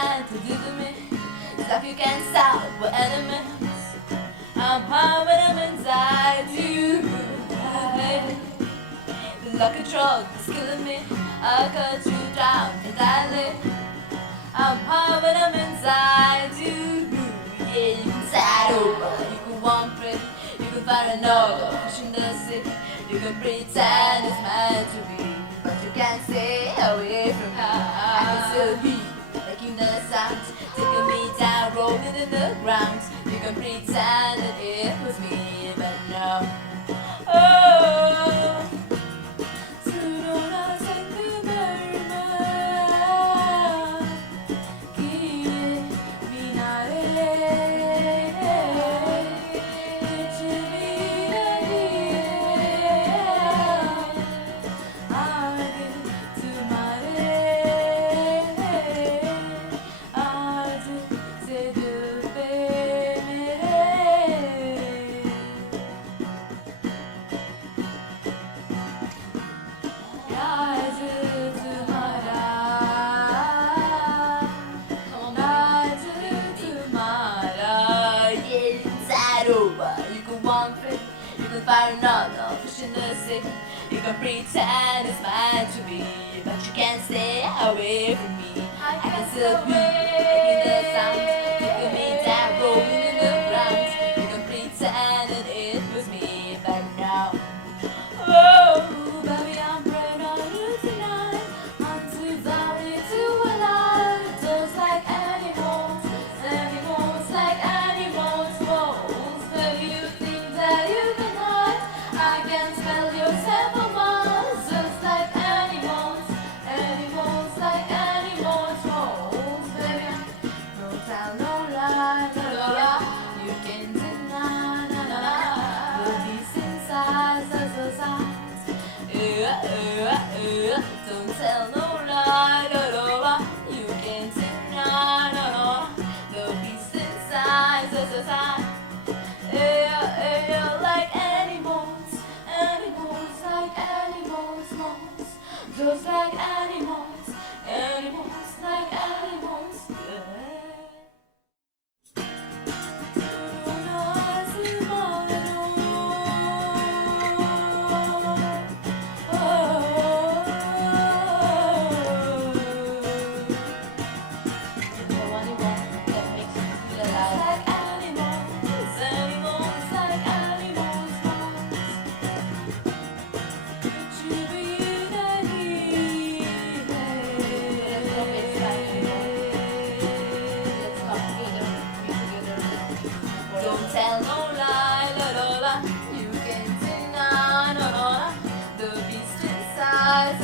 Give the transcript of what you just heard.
trying to do to me. It's like you can't stop, we're enemies. I'm harming them inside you. Like a drug that's killing me, I cut you down entirely. I'm harming them inside you. Yeah, you can start over, you can want it, you can find another fish in the sea. You can pretend it's meant to be, but you can't stay away from me. I can still hear making the sound, taking me down, rolling in the ground. You can pretend that it was me, but no. Oh, 수로나 생각을 마 기에 미나에 그쯤이라니 알게 두 말에 아주 새도 빼메레 You can want it, you can find another fish in the sea. You can pretend it's meant to be, but you can't stay away from me. I can still be making the sound, taking me down, rolling in the ground. You can pretend that it was me, but now. Oh, baby, I'm praying on you tonight. I'm too sorry to alive, just like animals, animals like animals. Wolves, baby, you think that you can hide? I can smell your sample miles, just like animals, animals like animals. Wolves, baby, don't tell no lie, no lie. You can deny, no lie. The beast inside, don't tell no lie, no lie. You can't deny, no lie. The beast inside, like animals, animals like animals, moms. Just like animals, animals like animals. Don't tell no lie, la la la. You can't deny, no, no, no. The beast inside,